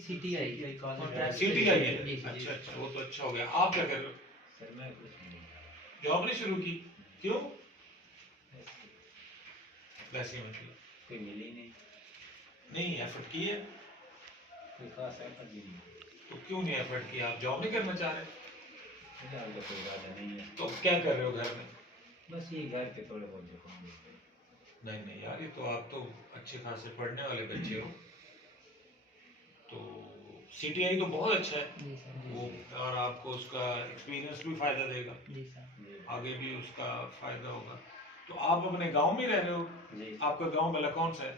C T I ہے. اچھا اچھا، وہ تو اچھا ہو گیا. آپ کیا کر رہے ہو؟ سر میں کچھ نہیں، جاب نہیں شروع کی؟ کیوں؟ ویسے مطلب کوئی ملی نہیں ایفرٹ کی ہے؟ کوئی خاص ایفرٹ بھی نہیں. تو کیوں نہیں ایفرٹ کیا؟ آپ جاب نہیں کرنا چاہ رہے؟ فی الحال تو کوئی ارادہ نہیں ہے. تو کیا کر رہے ہو گھر میں؟ بس یہ گھر کے تھوڑے بہت جو کام ہوتے ہیں. نہیں یار، یہ تو آپ تو اچھے خاصے پڑھنے والے بچے ہو. تو سی ٹی آئی تو بہت اچھا ہے وہ، اور آپ کو اس کا ایکسپیرینس بھی فائدہ دے گا، آگے بھی اس کا فائدہ ہوگا. تو آپ اپنے گاؤں میں رہ رہے ہو؟ آپ کا گاؤں بلا کون سا ہے؟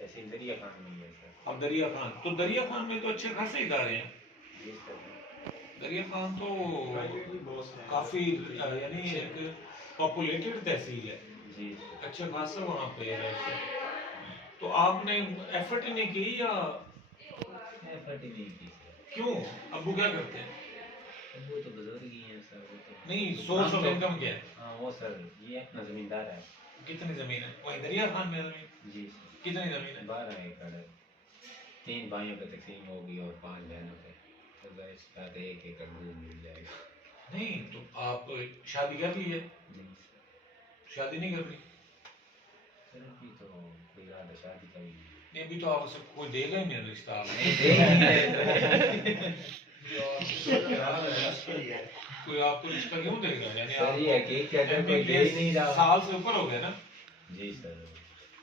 ایسے دریا خان میں ہے سر. اب دریا خان، تو دریا خان میں تو اچھے خاصے ادارے ہیں. دریا خان تو کافی یعنی ایک پاپولیٹڈ تحصیل ہے، اچھا خاصا وہاں پہ ہے. تو آپ نے ایفرٹ ہی نہیں کی یا ایفرٹ ہی نہیں کی سر. کیوں؟ ابو کیا کرتے ہیں؟ ابو تو بزرگ ہی ہیں سر. وہ تو نہیں، سورس آف انکم کیا ہے؟ ہاں وہ سر یہ اپنا زمیندار ہے. کتنی زمین ہے وہیں دریا خان میں زمین؟ جی کتنی زمین ہے؟ 12 ایکڑ ہے. 3 بھائیوں پہ تقسیم ہوگی اور 5 بہنوں پہ. تو 1 ایکڑ مل جائے گا. نہیں تو آپ شادی کر لی ہے؟ شادی نہیں کر لی؟ سر ابھی تو کوئی ارادہ شادی کا بھی نہیں. ابھی تو آپ سے کوئی دے گا ہی نہیں رشتہ. آپ کوئی آپ کو رشتہ کیوں دے گا؟ یعنی آپ سال سے اوپر ہو گیا نا؟ جی سر.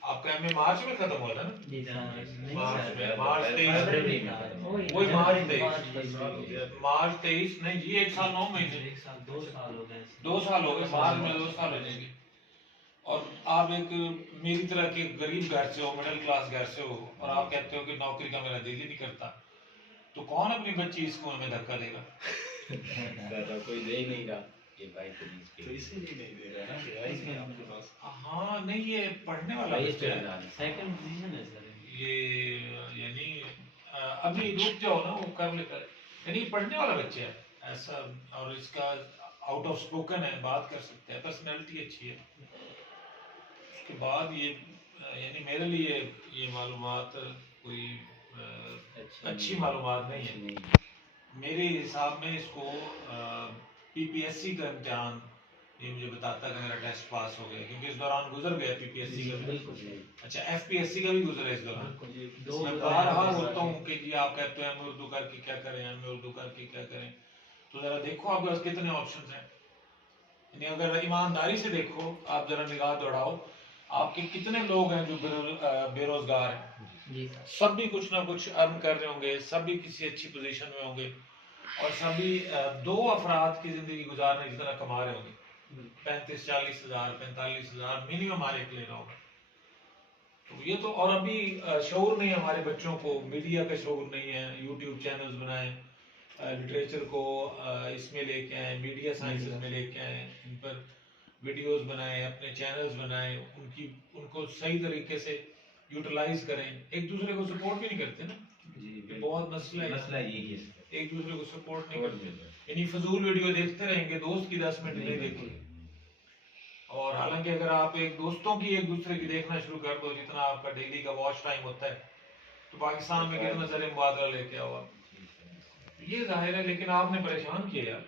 آپ کا ایم اے مارچ میں ختم ہوا تھا نا؟ مارچ 23 نہیں جی، 1 سال 9 مہینے. 2 سال ہو گئے. مارچ میں 2 سال ہو جائیں گے. اور آپ ایک میری طرح کے غریب گھر سے ہو، مڈل کلاس گھر سے ہو، اور آپ کہتے ہو کہ نوکری کا میرا دل ہی نہیں کرتا. تو کون اپنی بچی اس کنویں میں دھکا دے گا؟ کوئی دے ہی نہیں رہا. ہاں نہیں، یہ پڑھنے والا بچہ ہے. یہ یعنی ابھی رک جاؤ نا، وہ کر لے کر. یعنی پڑھنے والا بچہ ہے ایسا، اور اس کا آؤٹ آف اسپوکن ہے، بات کر سکتا ہے، پرسنالٹی اچھی ہے. اس کے بعد یہ یعنی میرے لیے یہ معلومات کوئی اچھی معلومات نہیں ہے. میرے حساب میں اس کو پی پی ایس سی کا امتحان یہ مجھے بتاتا کہ میرا ٹیسٹ پاس ہو گیا، کیونکہ اس دوران گزر گیا پی پی ایس سی کا بھی. اچھا ایف پی ایس سی کا بھی گزرا اس دوران. میں بارہا بولتا ہوں کہ جی آپ کہتے ہیں ہم اردو کر کے کیا کریں، ہم اردو کر کے کیا کریں. تو ذرا دیکھو آپ کے پاس کتنے آپشنز ہیں. یعنی اگر ایمانداری سے دیکھو، آپ ذرا نگاہ دوڑاؤ، آپ کے کتنے لوگ ہیں جو بے روزگار ہیں. سب بھی کچھ نہ کچھ ارن کر رہے ہوں گے، سب بھی کسی اچھی پوزیشن میں ہوں گے، اور سبھی 2 افراد کی زندگی گزارنے جتنا کما رہے ہوں گے. 35-40 ہزار 45 ہزار منیمم ہمارے ایک لینا ہوگا. تو یہ تو، اور ابھی شعور نہیں ہے ہمارے بچوں کو، میڈیا کا شعور نہیں ہے. یوٹیوب چینلز بنائیں، لٹریچر کو اس میں لے کے آئیں، میڈیا سائنسز میں لے کے آئیں، ان پر ویڈیوز بنائیں، اپنے چینلز بنائیں، ان کو صحیح طریقے سے یوٹیلائز کریں. ایک دوسرے کو سپورٹ بھی نہیں کرتے نا. یہ بہت مسئلہ یہی ہے، ایک دوسرے کو سپورٹ نہیں کرتے. یعنی فضول ویڈیو دیکھتے رہیں گے، دوست کی 10 منٹ نہیں دیکھیں گے. اور حالانکہ اگر آپ ایک دوستوں کی ایک دوسرے کی دیکھنا شروع کر دو، جتنا آپ کا ڈیلی کا واچ ٹائم ہوتا ہے، تو پاکستان میں کتنا زر مبادلہ لے کے آؤ. یہ ظاہر ہے، لیکن آپ نے پریشان کیا یار.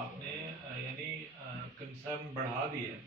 آپ نے یعنی کنسرن بڑھا دی ہے.